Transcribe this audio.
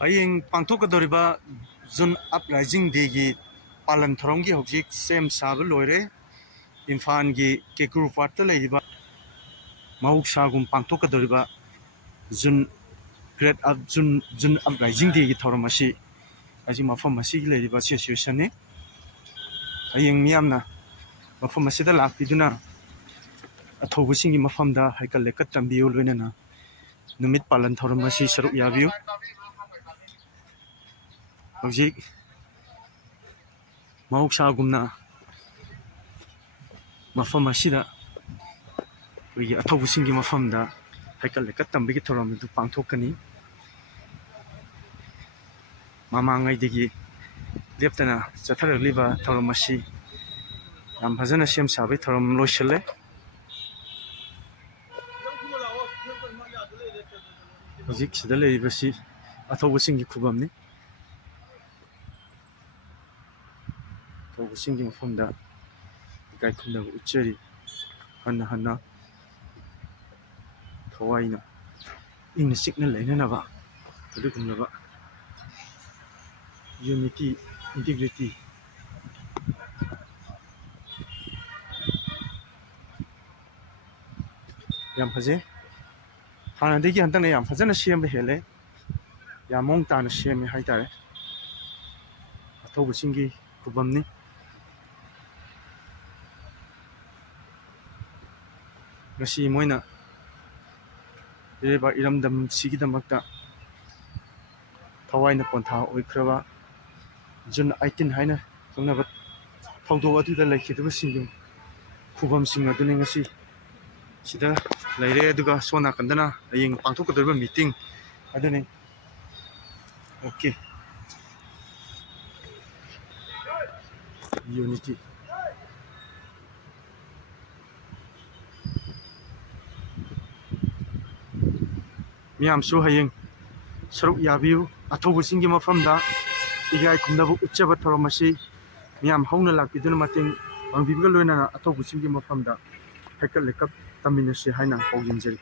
Hayeng pangthokadoriba June Uprising Day gi palan thorong gi hojik sem sab loire Imphal gi Kekuru Part ta leiba Mahuk Sagum pangthokadoriba June June Uprising Day gi thoram asi aji mafam asi gi leiba situation ne hayeng miyamna mafam asida lakpiduna athobusing gi mafamda haikal lekat tambiu loinana numit palan thoram asi saruk yabiu hojik Mahuk Sagumna mafam asida we athobusing gi mafamda haikal lekat tambigi thoram du pangthokani mamangai digi leptana chatharaliba thoram asi yam phajana sem sabai thoram loisale hojik sida leibasi athobusing gi khubamni athobusing gi mafamda gai khumda ucheri hana thwaina ing signal leina ba adugumlaba unity integrity yam phaje hana degi hantang yam phajana sem hele yamong tan sem haitare athobusing gi khubamni ngasi moina reba iramdam sigidamakta thwaina pontha oikraba June 18 haina khongnaba thawdo aduda laikhiduba singum khubam sing adune ngasi sida laire aduga sona kandana ayeng pangthokadoriba meeting adune okay unity miyamsu hayeng saruk yabiu athobusing gi mafamda igai khumdabu uchaba thoram asi miyam hauna lakpiduna mating angbibiga loinana athobusing gi mafamda haikal lekap taminasi haina paujinjeri